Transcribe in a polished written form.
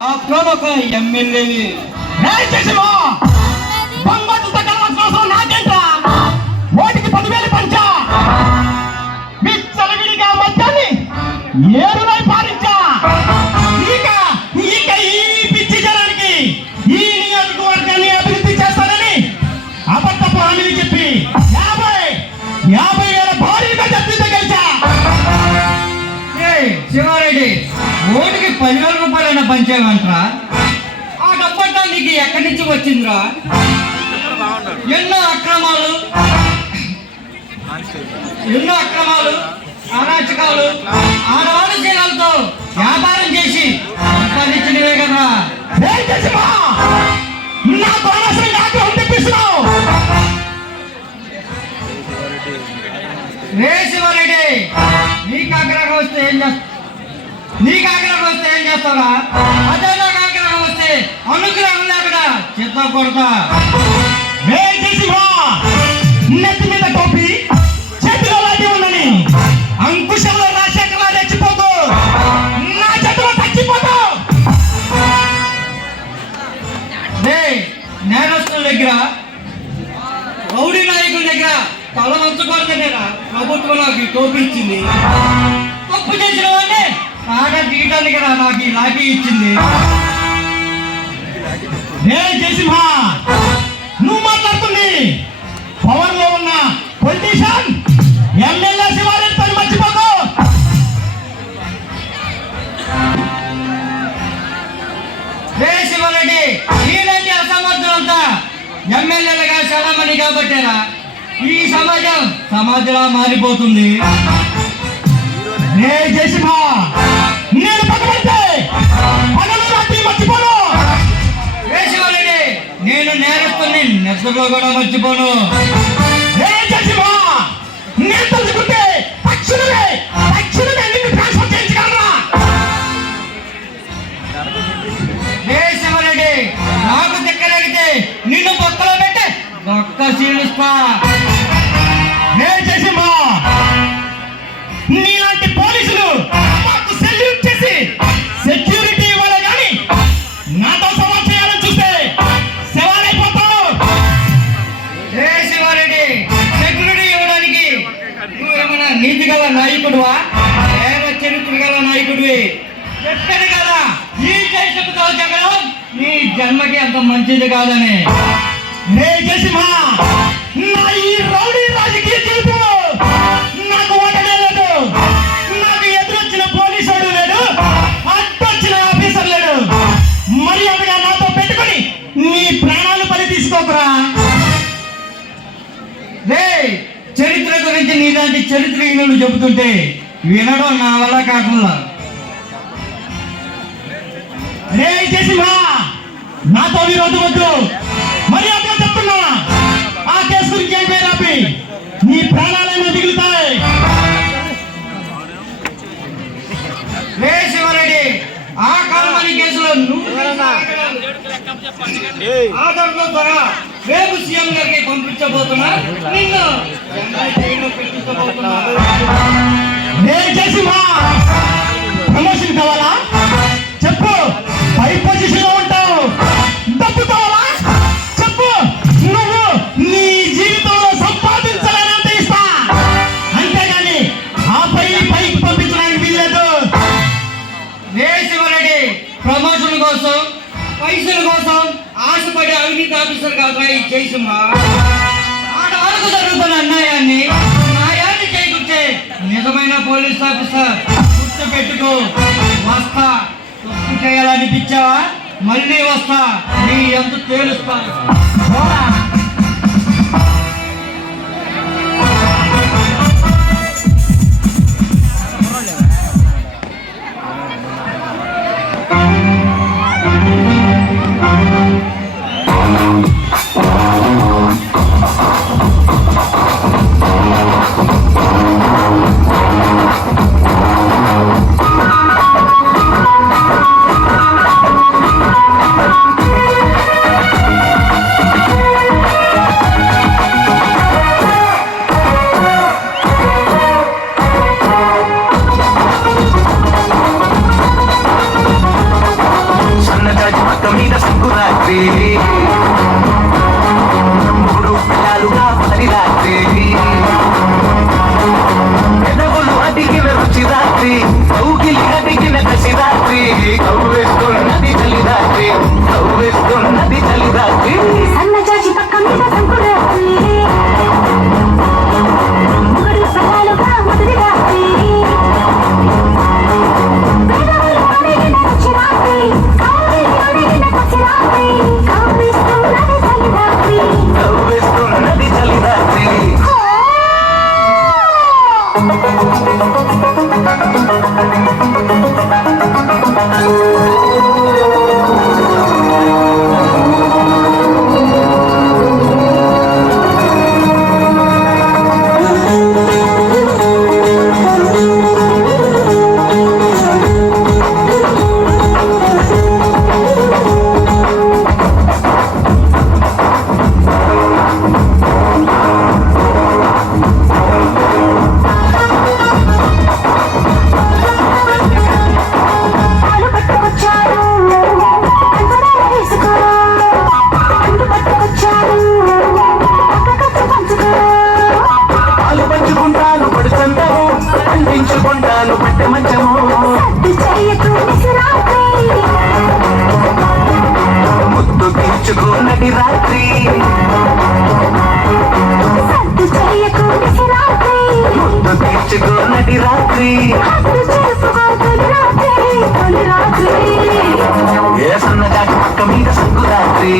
ఆ ప్రముఖ ఎమ్మెల్యేవి నాకేంట్రా ఓటికి 10,000 పంచా విచ్చలవిడిగా మధ్యాన్ని ఏరులై పారించా ఇక ఇక ఈ పిచ్చి జనానికి ఈ నియోజకవర్గాన్ని అభివృద్ధి చేస్తానని అబద్ధపు హామీలు చెప్పి 50,000 భారీగా జప్తితో గెలిచా. శివారెడ్డి ఓటుకి 10,000 రూపాయలైనా పంచేవంటరా? ఆ డబ్బంతా నీకు ఎక్కడి నుంచి వచ్చిందిరా? ఎన్నో అక్రమాలు అరాచకాలు ఆడవాళ్ళ చీరలతో వ్యాపారం చేసి సంపాదించినవే కదా. శివారెడ్డి నీకు ఆగ్రహం వస్తే ఏం చేస్తావా? అదే నాకు ఆగ్రహం వస్తే అనుగ్రహం లేకుండా చెత్త కొడతా. నెత్తి మీద టోపీ చేతిలో లాంటి ఉందని అంకుశంలో రాజశేఖరలా రెచ్చిపోతూ నా చేతిలో చచ్చిపోతూ. నేరస్తుల దగ్గర రౌడీ నాయకుల దగ్గర తల వంచుకోవాలనేనా ప్రభుత్వం నాకు ఈ టోపీ ఇచ్చింది? తప్పు చేసిన వాడిని బాగా తీయటానికి కదా నాకు ఈ లాఠీ ఇచ్చింది. నువ్వు మాట్లాడుతుంది పవర్ లో ఉన్న పొలిటీషియన్ ఎమ్మెల్యే శివారెడ్డి పని మర్చిపోకు. శివారెడ్డి ఈయనంటే అసమర్థులంతా ఎమ్మెల్యేలుగా చలామణి కాబట్టేరా ఈ సమాజంలా మారిపోతుంది. నేను పక్కపడితే పగలు రాత్రి మర్చిపోను. శివారెడ్డి నేను నేరస్తుని నిద్రలో కూడా మర్చిపోను. నేను తెలుసుకుంటే తక్షణమే నిన్ను ట్రాన్స్ఫర్ చేయించగలరా? శివారెడ్డి నాకు దిక్కలేగితే నిన్ను బొక్కలో పెట్టి బొక్క చీలుస్తా. నీలాంటి పోలీసులు మాకు సెల్యూట్ చేసి సెక్యూరిటీ ఇవ్వాలి కానీ నాతో సవాల్ చేయాలని చూస్తే సవాలైపోతావు. శివారెడ్డి సెక్యూరిటీ ఇవ్వడానికి నువ్వేమైనా నీతి గల నాయకుడువా? చరిత్ర గల నాయకుడివి. చెప్పాను కదా ఈ దేశంతో జగడం నీ జన్మకి అంత మంచిది కాదని. నా ఈ రౌడీ రాజకీయ జీవితంలో నాకు ఓటమే లేదు. నాకు ఎదురొచ్చిన పోలీసుడు లేడు, అడ్డొచ్చిన ఆఫీసర్ లేడు. మర్యాదగా నాతో పెట్టుకొని నీ ప్రాణాలు బలి తీసుకోకురా. చరిత్ర గురించి నీలాంటి చరిత్రహీనులు చెబుతుంటే వినడం నా వల్ల కాకుండా. నాతో విరోధం వద్దు, మర్యాదగా చెప్తున్నా. ఆ కేసు గురించి ఏం పేరు ఆపి నీ ప్రాణాలైనా మిగులుతాయి. శివారెడ్డి ఆ కాలమని కేసులో ఆధార్ల ద్వారా రేపు సీఎం గారికి పంపించబోతున్నా. నిన్ను పెట్టించబోతున్నా. ప్రమోషన్ కావాలా చెప్పు, పై పొజిషన్ లో ఉంటావు. డబ్బు కావాలా చెప్పు, నువ్వు నీ జీవితంలో సంపాదించాలని ఇస్తా. అంతేగాని ఆ పైకి పంపించడానికి వీల్లేదు. శివారెడ్డి ప్రమోషన్ కోసం పైసల కోసం ఆశపడి అవినీతి ఆఫీసర్ కాదు ఈ జయసింహ. ఆడవాళ్ళకు జరుగుతున్న అన్యాయాన్ని న్యాయాన్ని చేకూర్చే నిజమైన పోలీస్ ఆఫీసర్. గుర్తు పెట్టుకో, వస్తా. తప్పు చేయాలనిపించావా మళ్ళీ వస్తా, నీ ఎంత తేలుస్తా. రాత్రి మూడు పిల్లలుగా పది రాత్రి పెదవులు అడిగిన రుచి రాత్రి కౌగిలి అడిగిన కసి రాత్రి కవ్వేస్తున్నది చలి రాత్రి కవ్వేస్తున్నది చలి రాత్రి సన్నజాజి పక్క మీద సంకురాత్రి ముగుడు సవాలుగా మొదటి రాత్రి పెదవులు అడిగిన రుచి రాత్రి కౌగిలి అడిగిన కసి రాత్రి కవ్విస్తున్నది చలి రాత్రి కవ్వేస్తున్నది చలి రాత్రి పాలు పట్టుకొచ్చాడు పంచదార వేసుకో అంటు పట్టుకొచ్చాడు పక్కకొచ్చి పంచుకో పాలు పంచుకుంటాను పడుతుంటాము అందించుకుంటాను పట్టె మంచము సద్దు చెయ్యకు నిసిరాత్రి ముద్దు తీర్చుకున్నది రాత్రి సద్దు చెయ్యకు నిసిరాత్రి ముద్దు తీర్చుకున్నది రాత్రి హద్దు చెరుపుకో తొలి రాత్రి ఏ సన్నజాతి పక్క మీద సంకురాత్రి